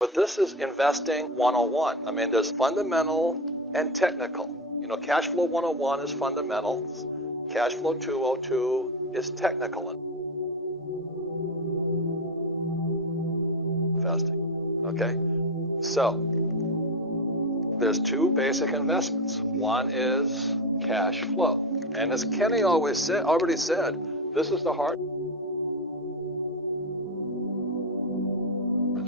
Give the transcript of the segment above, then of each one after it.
But this is investing 101. I mean, there's fundamental and technical. You know, Cashflow 101 is fundamentals. Cashflow 202 is technical investing. Okay? So, there's two basic investments. One is cash flow. And as Kenny already said, this is the hard.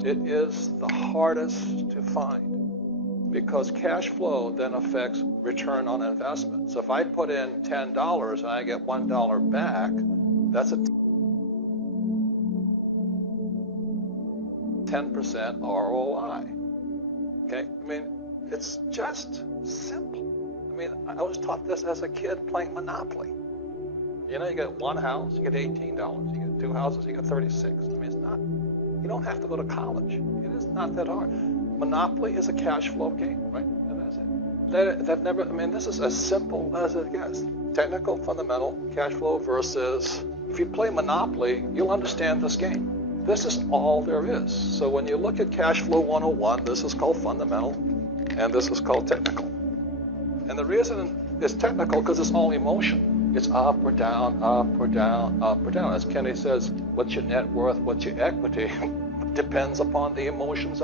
It is the hardest to find because cash flow then affects return on investment. So if I put in $10 and I get $1 back, that's a 10% ROI. Okay? I mean, it's just simple. I mean, I was taught this as a kid playing Monopoly. You know, you get one house, you get $18. You get two houses, you get 36. I mean, it's not. You don't have to go to college. It is not that hard. Monopoly is a cash flow game, right? And that's it. That never. I mean, this is as simple as it gets. Technical, fundamental, cash flow versus. If you play Monopoly, you'll understand this game. This is all there is. So when you look at Cash Flow 101, this is called fundamental, and this is called technical. And the reason it's technical because it's all emotion. It's up or down, up or down, up or down. As Kenny says, what's your net worth, what's your equity, depends upon the emotions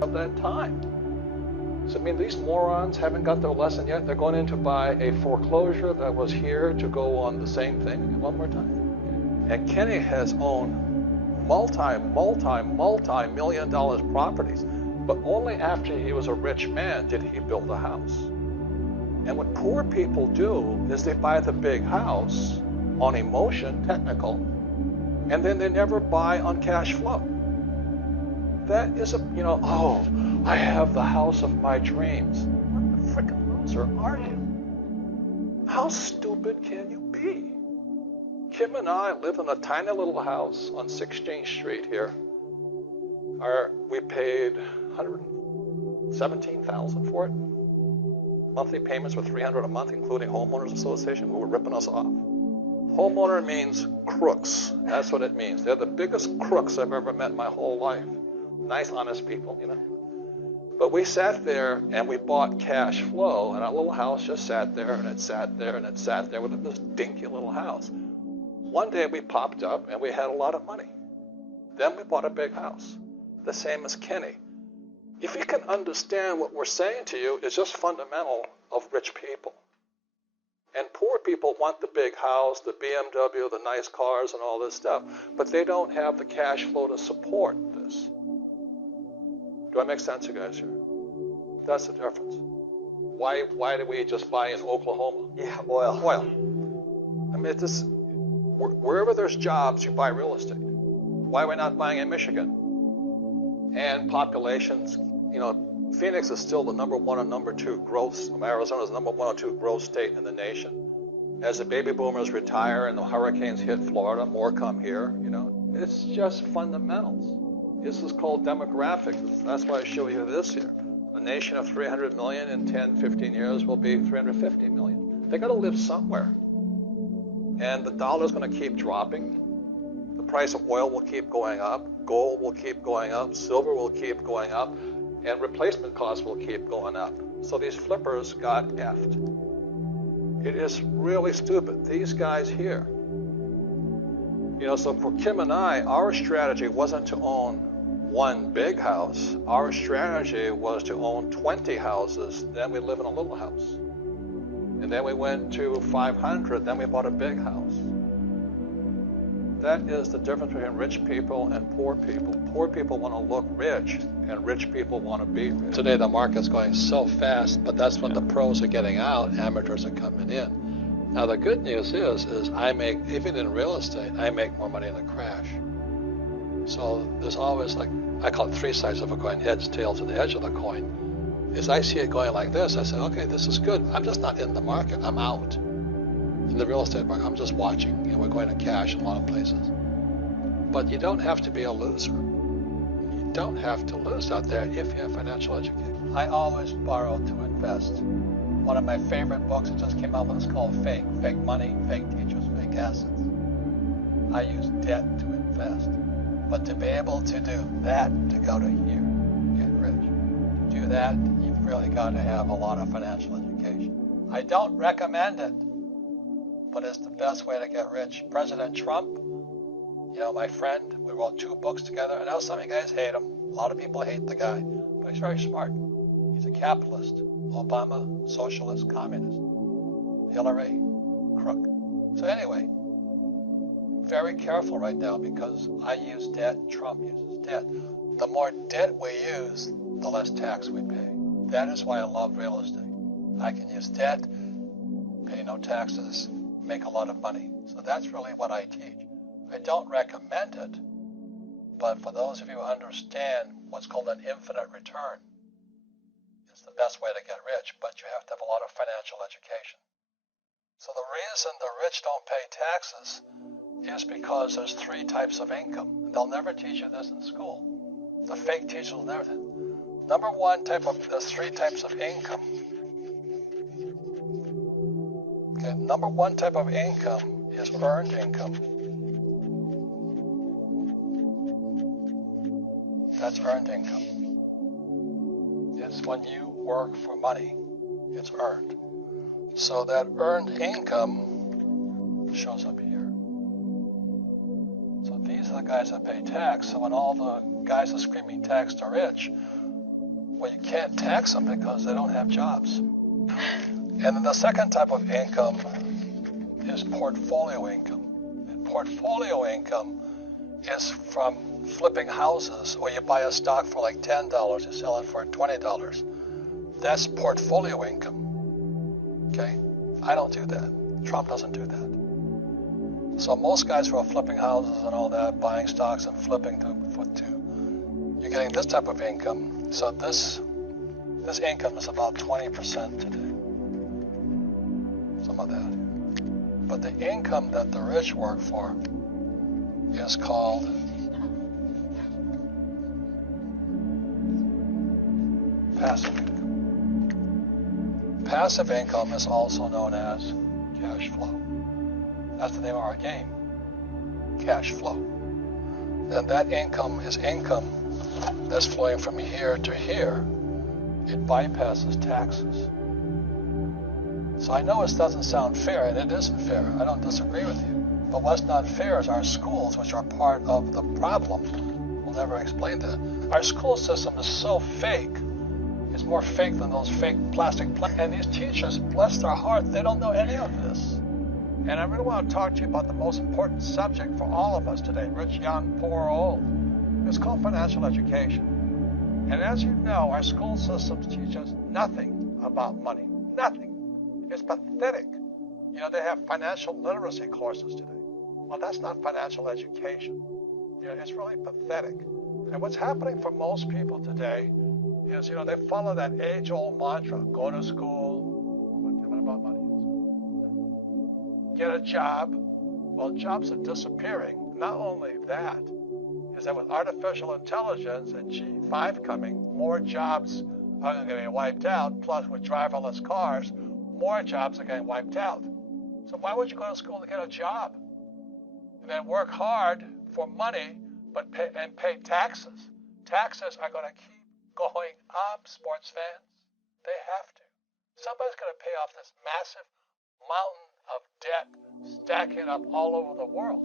of that time. So I mean, these morons haven't got their lesson yet. They're going in to buy a foreclosure that was here to go on the same thing one more time. And Kenny has owned multi-million dollar properties, but only after he was a rich man did he build a house. And what poor people do is they buy the big house on emotion, technical, and then they never buy on cash flow. That is a, you know, oh, I have the house of my dreams. What the frickin' loser are you? How stupid can you be? Kim and I live in a tiny little house on 16th Street here. We paid $117,000 for it. Monthly payments were $300 a month, including homeowners association, who were ripping us off. Homeowner means crooks. That's what it means. They're the biggest crooks I've ever met in my whole life. Nice, honest people, you know. But we sat there and we bought cash flow, and our little house just sat there and it sat there and it sat there with this dinky little house. One day we popped up and we had a lot of money. Then we bought a big house. The same as Kenny. If you can understand what we're saying to you, it's just fundamental of rich people. And poor people want the big house, the BMW, the nice cars, and all this stuff, but they don't have the cash flow to support this. Do I make sense, you guys here? That's the difference. Why do we just buy in Oklahoma? Yeah, oil. Oil. I mean, it's just, wherever there's jobs, you buy real estate. Why are we not buying in Michigan? And populations, you know, Phoenix is still the number one and number two growth. Arizona is the number one or two growth state in the nation. As the baby boomers retire and the hurricanes hit Florida, more come here, you know. It's just fundamentals. This is called demographics. That's why I show you this here. A nation of 300 million in 10, 15 years will be 350 million. They got to live somewhere. And the dollar's going to keep dropping. The price of oil will keep going up. Gold will keep going up. Silver will keep going up. And replacement costs will keep going up. So these flippers got effed. It is really stupid. These guys here. You know, so for Kim and I, our strategy wasn't to own one big house. Our strategy was to own 20 houses, then we live in a little house. And then we went to 500, then we bought a big house. That is the difference between rich people and poor people. Poor people want to look rich, and rich people want to be rich. Today the market's going so fast, but that's when the pros are getting out, amateurs are coming in. Now the good news is I make, even in real estate, I make more money in a crash. So there's always, like, I call it three sides of a coin, heads, tails, and the edge of the coin. As I see it going like this, I say, okay, this is good. I'm just not in the market, I'm out. In the real estate market, I'm just watching, and we're going to cash in a lot of places. But you don't have to be a loser. You don't have to lose out there if you have financial education. I always borrow to invest. One of my favorite books that just came out was called Fake. Fake money, fake teachers, fake assets. I use debt to invest. But to be able to do that, to go to here, get rich, to do that, you've really got to have a lot of financial education. I don't recommend it, but it's the best way to get rich. President Trump, my friend, we wrote 2 books together. I know some of you guys hate him. A lot of people hate the guy, but he's very smart. He's a capitalist. Obama, socialist, communist. Hillary, crook. So anyway, very careful right now because I use debt, Trump uses debt. The more debt we use, the less tax we pay. That is why I love real estate. I can use debt, pay no taxes, make a lot of money. So that's really what I teach. I don't recommend it, but for those of you who understand what's called an infinite return, it's the best way to get rich, but you have to have a lot of financial education. So the reason the rich don't pay taxes is because there's 3 types of income. They'll never teach you this in school. The fake teachers will never. Number 1 there's 3 types of income. Okay, number 1 type of income is earned income. That's earned income. It's when you work for money. It's earned. So that earned income shows up here. So these are the guys that pay tax. So when all the guys are screaming tax the rich, well, you can't tax them because they don't have jobs. And then the second type of income is portfolio income. And portfolio income is from flipping houses, or you buy a stock for like $10, you sell it for $20. That's portfolio income. Okay? I don't do that. Trump doesn't do that. So most guys who are flipping houses and all that, buying stocks and flipping you're getting this type of income. So this income is about 20% today. Some of that. But the income that the rich work for is called passive income. Passive income is also known as cash flow. That's the name of our game. Cash flow. And that income is income that's flowing from here to here. It bypasses taxes. So I know it doesn't sound fair, and it isn't fair. I don't disagree with you. But what's not fair is our schools, which are part of the problem. We'll never explain that. Our school system is so fake. It's more fake than those fake plastic plates. And these teachers, bless their heart, they don't know any of this. And I really want to talk to you about the most important subject for all of us today, rich, young, poor, or old. It's called financial education. And as you know, our school systems teach us nothing about money. Nothing. It's pathetic. They have financial literacy courses today. Well, that's not financial education. It's really pathetic. And what's happening for most people today is, they follow that age-old mantra, go to school, what about money? Get a job. Well, jobs are disappearing. Not only that, is that with artificial intelligence and G5 coming, more jobs are going to get wiped out, plus with driverless cars, more jobs are getting wiped out. So why would you go to school to get a job? And then work hard for money, but pay taxes. Taxes are going to keep going up, sports fans. They have to. Somebody's going to pay off this massive mountain of debt stacking up all over the world.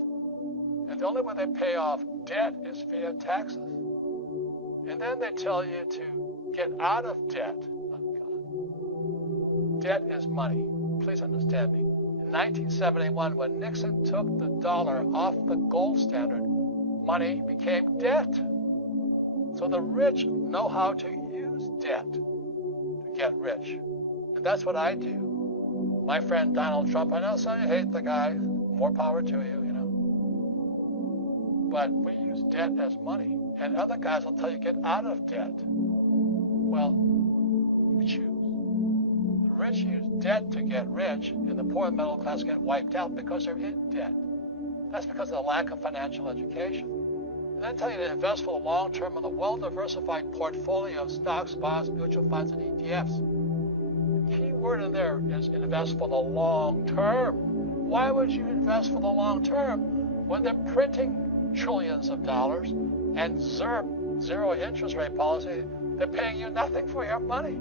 And the only way they pay off debt is via taxes. And then they tell you to get out of debt. Oh, God. Debt is money. Please understand me. In 1971, when Nixon took the dollar off the gold standard, money became debt. So the rich know how to use debt to get rich. And that's what I do. My friend Donald Trump, I know some of you hate the guy. More power to you, But we use debt as money. And other guys will tell you get out of debt. Well, you choose. The rich use debt to get rich, and the poor and middle class get wiped out because they're in debt. That's because of the lack of financial education. And I tell you to invest for the long term in a well-diversified portfolio of stocks, bonds, mutual funds, and ETFs. The key word in there is invest for the long term. Why would you invest for the long term when they're printing trillions of dollars, and zero interest rate policy, they're paying you nothing for your money.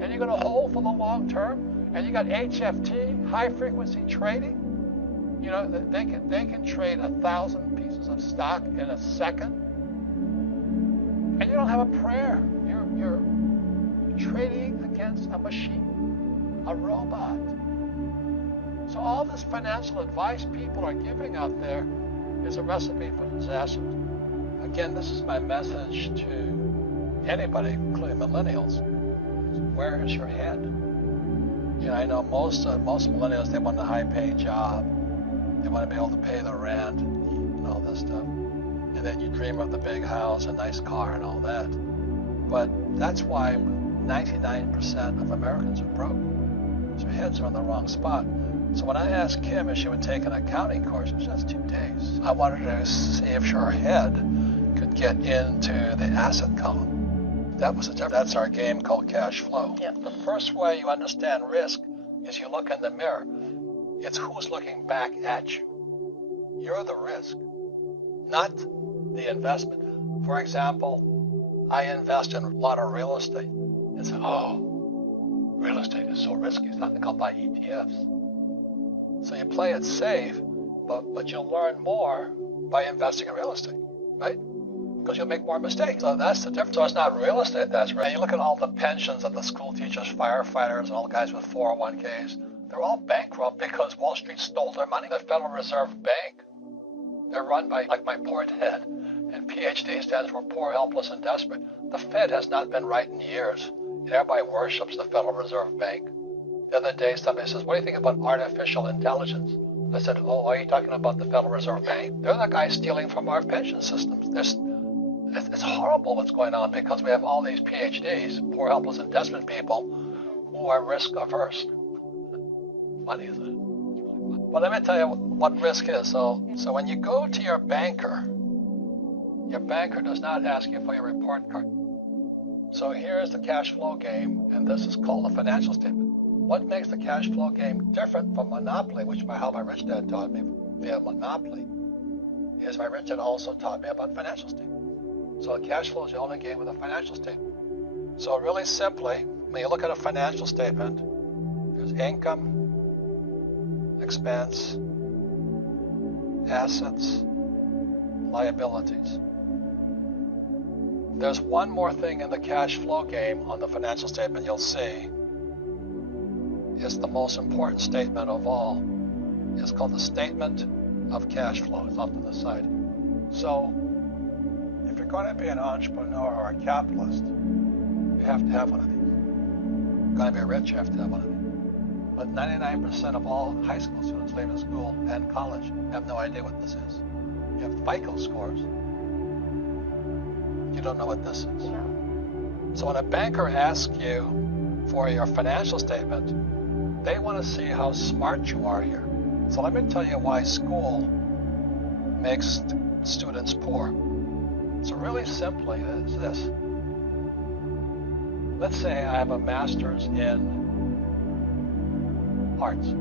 And you're going to hold for the long term, and you got HFT, high frequency trading. You know, they can trade 1,000 pieces of stock in a second, and you don't have a prayer. You're trading against a machine, a robot. So all this financial advice people are giving out there is a recipe for disaster. Again, this is my message to anybody, including millennials. Where is your head? You know, I know most millennials, they want a high-paying job. They want to be able to pay the rent and all this stuff. And then you dream of the big house, a nice car, and all that. But that's why 99% of Americans are broke. So heads are in the wrong spot. So when I asked Kim if she would take an accounting course, it was just 2 days. I wanted to see if her head could get into the asset column. That was that's our game called cash flow. Yeah. The first way you understand risk is you look in the mirror. It's who's looking back at you. You're the risk, not the investment. For example, I invest in a lot of real estate. And say, oh, real estate is so risky. It's nothing called buy ETFs. So you play it safe, but you'll learn more by investing in real estate, right? Because you'll make more mistakes. So that's the difference. So it's not real estate that's right. You look at all the pensions of the school teachers, firefighters, and all the guys with 401ks. They're all bankrupt because Wall Street stole their money. The Federal Reserve Bank, they're run by, like my poor dad, and PhD stands for poor, helpless, and desperate. The Fed has not been right in years. And everybody worships the Federal Reserve Bank. The other day, somebody says, what do you think about artificial intelligence? I said, oh, are you talking about the Federal Reserve Bank? They're the guys stealing from our pension systems. It's horrible what's going on because we have all these PhDs, poor, helpless, and desperate people who are risk averse. Funny, isn't it? Well, let me tell you what risk is. So when you go to your banker does not ask you for your report card. So here's the cash flow game, and this is called a financial statement. What makes the cash flow game different from Monopoly, which how my rich dad taught me via Monopoly, is my rich dad also taught me about financial statement. So cash flow is the only game with a financial statement. So really simply, when you look at a financial statement, there's income, expense, assets, liabilities. There's one more thing in the cash flow game on the financial statement you'll see. It's the most important statement of all. It's called the statement of cash flow. It's off to the side. So if you're going to be an entrepreneur or a capitalist, you have to have one of these. If you're going to be rich, you have to have one of these. But 99% of all high school students leaving school and college have no idea what this is. You have FICO scores. You don't know what this is. No. So when a banker asks you for your financial statement, they want to see how smart you are here. So let me tell you why school makes students poor. So really simply is this. Let's say I have a master's in arts.